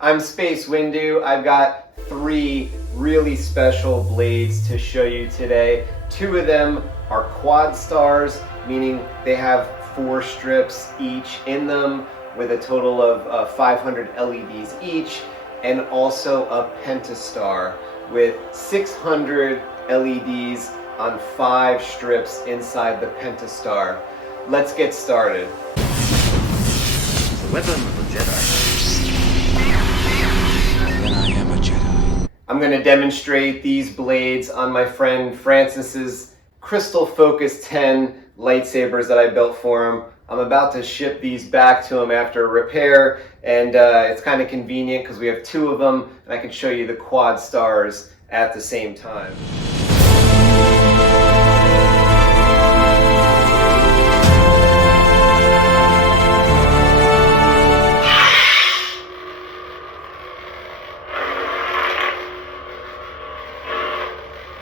I'm Space Windu. I've got 3 really special blades to show you today. 2 of them are quad stars, meaning they have 4 strips each in them with a total of 500 LEDs each, and also a pentastar with 600 LEDs on 5 strips inside the pentastar. Let's get started. The weapon of a Jedi. Then I am a Jedi. I'm going to demonstrate these blades on my friend Francis's Crystal Focus 10 lightsabers that I built for him. I'm about to ship these back to him after repair, and it's kind of convenient because we have 2 of them, and I can show you the quad stars at the same time.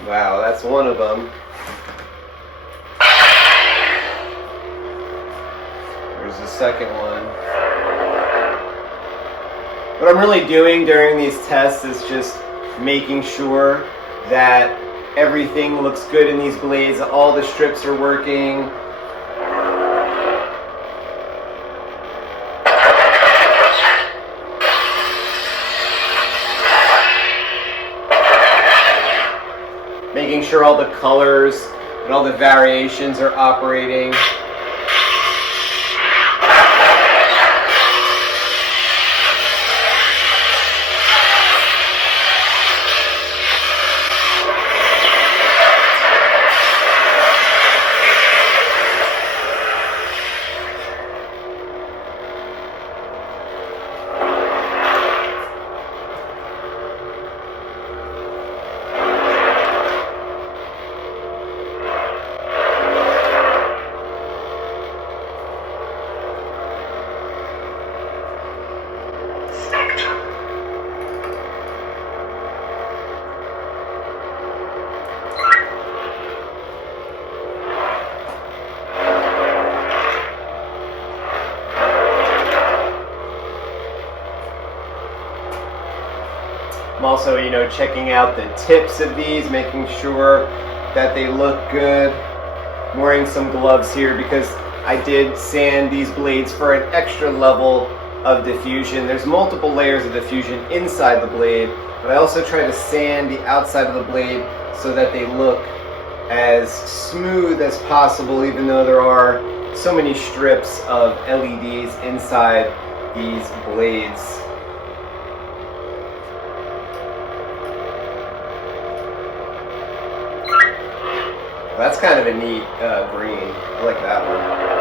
Wow, that's one of them. There's the second one. What I'm really doing during these tests is just making sure that everything looks good in these blades, that all the strips are working. Making sure all the colors and all the variations are operating. I'm also, checking out the tips of these, making sure that they look good. I'm wearing some gloves here because I did sand these blades for an extra level of diffusion. There's multiple layers of diffusion inside the blade, but I also try to sand the outside of the blade so that they look as smooth as possible, even though there are so many strips of LEDs inside these blades. That's kind of a neat green. I like that one.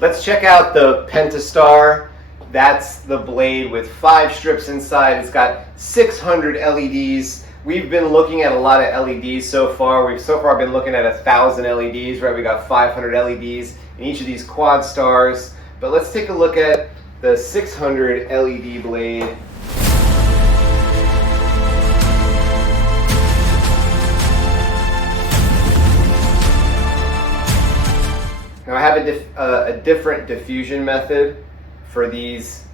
Let's check out the PENTA-STAR. That's the blade with 5 strips inside. It's got 600 LEDs. We've been looking at a lot of LEDs so far. We've so far been looking at 1,000 LEDs, right? We got 500 LEDs in each of these quad stars. But let's take a look at the 600 LED blade. have a different diffusion method for these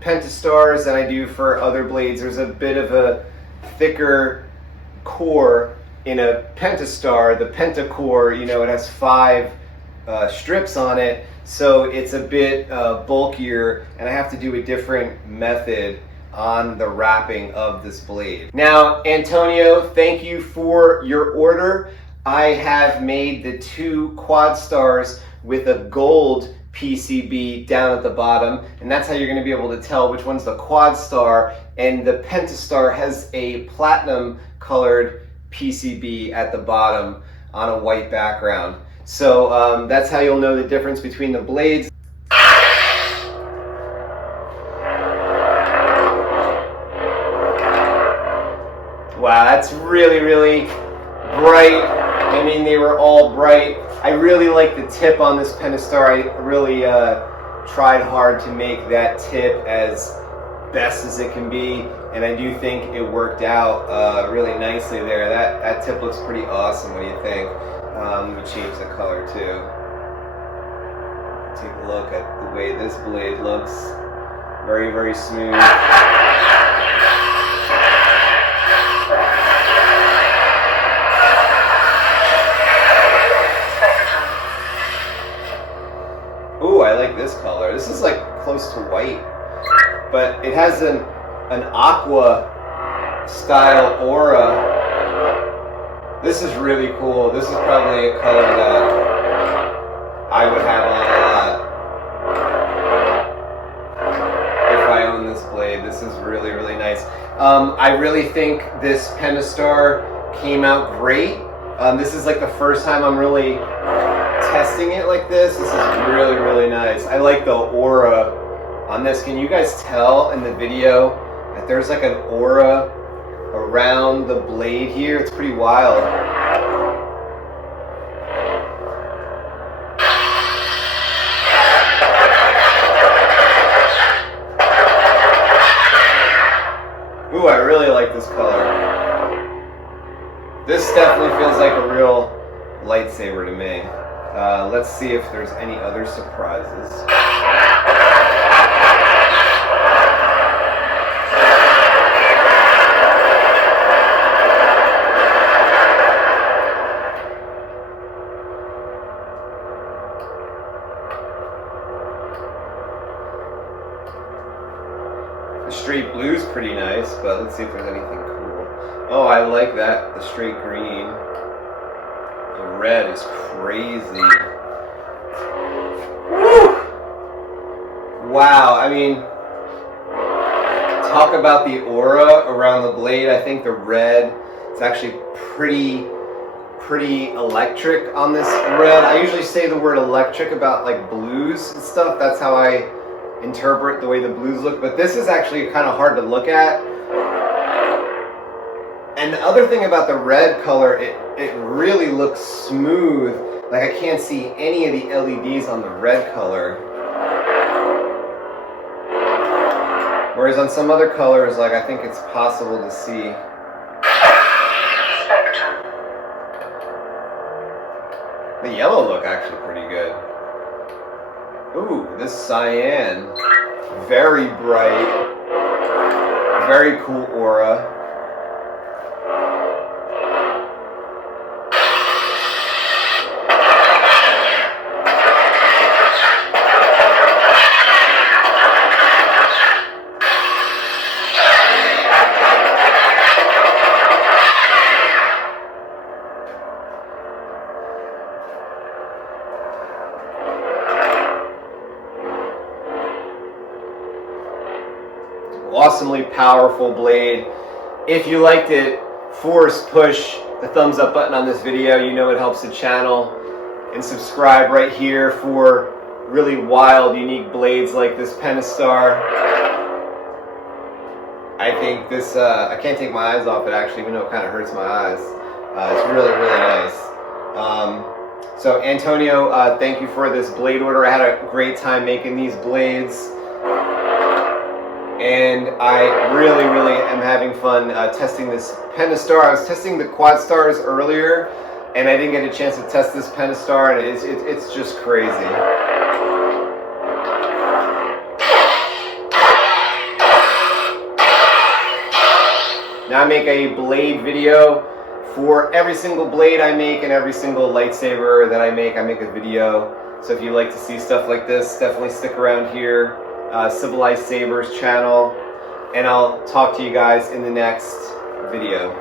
PENTA-STARs than I do for other blades. There's a bit of a thicker core in a PENTA-STAR. The Penta core, you know, it has 5 strips on it, so it's a bit bulkier, and I have to do a different method on the wrapping of this blade. Now, Antonio, thank you for your order. I have made the 2 quadstars with a gold PCB down at the bottom, and that's how you're going to be able to tell which one's the quadstar, and the PENTA-STAR has a platinum colored PCB at the bottom on a white background. So that's how you'll know the difference between the blades. Wow, that's really, really bright. I mean, they were all bright. I really like the tip on this PENTA-STAR. I really tried hard to make that tip as best as it can be, and I do think it worked out really nicely there. That tip looks pretty awesome. What do you think? Let me change the color too. Take a look at the way this blade looks. Very, very smooth. Ooh, I like this color. This is like close to white, but it has an aqua style aura. This is really cool. This is probably a color that I would have on a lot if I own this blade. This is really, really nice. I really think this PENTA-STAR came out great. This is like the first time I'm really testing it like this. This is really, really nice. I like the aura on this. Can you guys tell in the video that there's like an aura around the blade here? It's pretty wild. Ooh, I really like this color. This definitely feels like a real lightsaber to me. Let's see if there's any other surprises. The straight blue's pretty nice, but let's see if there's anything cool. Oh, I like that, the straight green. The red is crazy. Woo! Wow, I mean, talk about the aura around the blade. I think the red is actually pretty electric on this red. I usually say the word electric about like blues and stuff. That's how I interpret the way the blues look, but this is actually kind of hard to look at. And the other thing about the red color, it really looks smooth. Like I can't see any of the LEDs on the red color. Whereas on some other colors, like I think it's possible to see. The yellow look actually pretty good. Ooh, this cyan, very bright, very cool aura. Awesomely powerful blade. If you liked it, push the thumbs up button on this video. You know it helps the channel. And subscribe right here for really wild, unique blades like this PENTA-STAR. I think this, I can't take my eyes off it actually, even though it kind of hurts my eyes. It's really, really nice. So Antonio, thank you for this blade order. I had a great time making these blades. And I really, really am having fun testing this PENTA-STAR. I was testing the quadstars earlier, and I didn't get a chance to test this PENTA-STAR, and it's just crazy. Now I make a blade video. For every single blade I make and every single lightsaber that I make a video. So if you like to see stuff like this, definitely stick around here. Civilized Sabers channel. And I'll talk to you guys in the next video.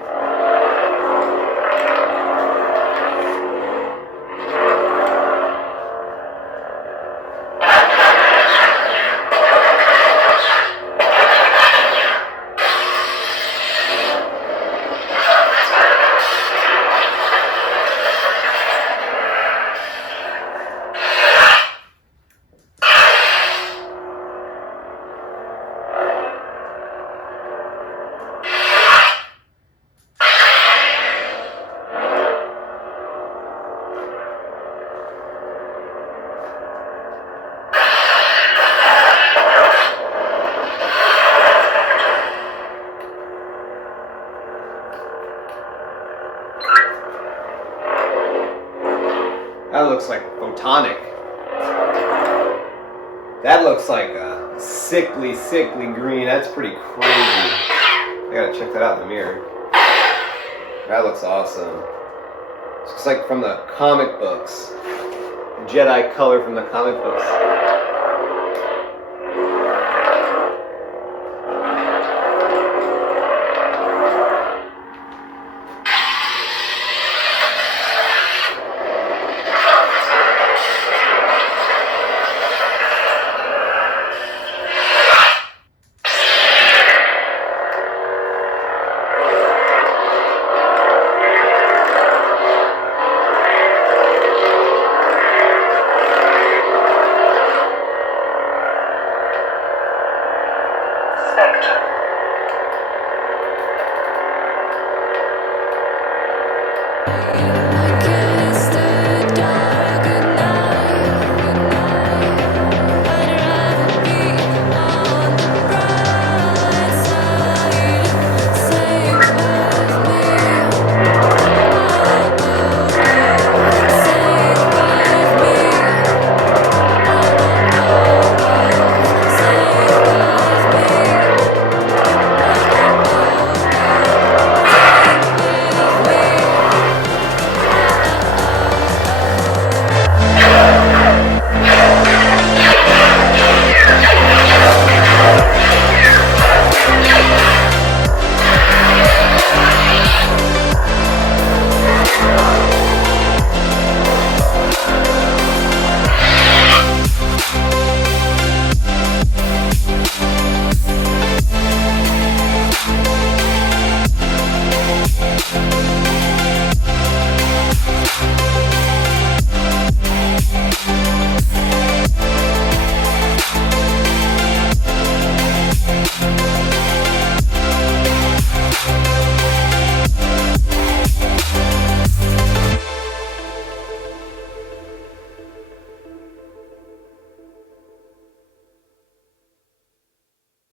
That looks like photonic. That looks like a sickly, sickly green. That's pretty crazy. I gotta check that out in the mirror. That looks awesome. This looks like from the comic books. The Jedi color from the comic books. Sector.